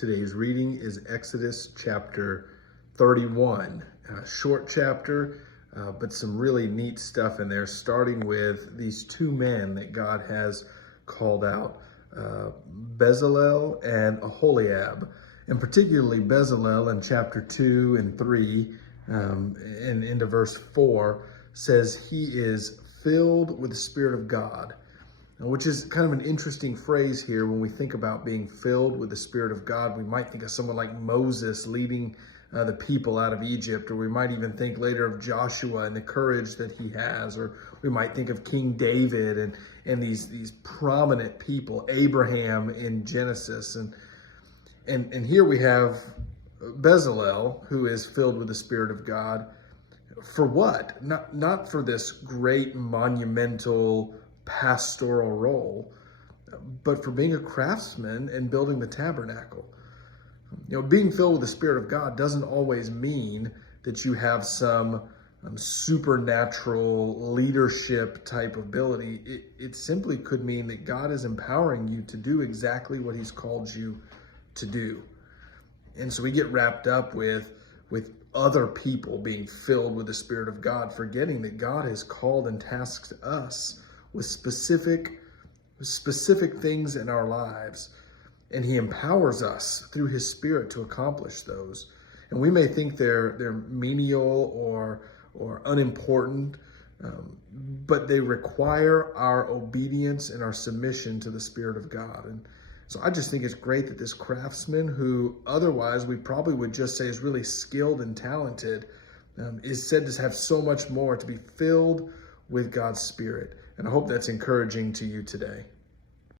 Today's reading is Exodus chapter 31, a short chapter, but some really neat stuff in there, starting with these two men that God has called out, Bezalel and Aholiab, and particularly Bezalel in chapter 2 and 3 and into verse 4 says he is filled with the Spirit of God, which is kind of an interesting phrase here. When we think about being filled with the Spirit of God, we might think of someone like Moses leading the people out of Egypt, or we might even think later of Joshua and the courage that he has, or we might think of King David and these prominent people, Abraham in Genesis. And here we have Bezalel, who is filled with the Spirit of God. For what? Not for this great monumental pastoral role, but for being a craftsman and building the tabernacle. Being filled with the Spirit of God doesn't always mean that you have some supernatural leadership type ability. It simply could mean that God is empowering you to do exactly what he's called you to do. And so we get wrapped up with other people being filled with the Spirit of God, forgetting that God has called and tasked us with specific things in our lives. And he empowers us through his Spirit to accomplish those. And we may think they're menial or unimportant, but they require our obedience and our submission to the Spirit of God. And so I just think it's great that this craftsman, who otherwise we probably would just say is really skilled and talented, is said to have so much more, to be filled with God's Spirit. And I hope that's encouraging to you today.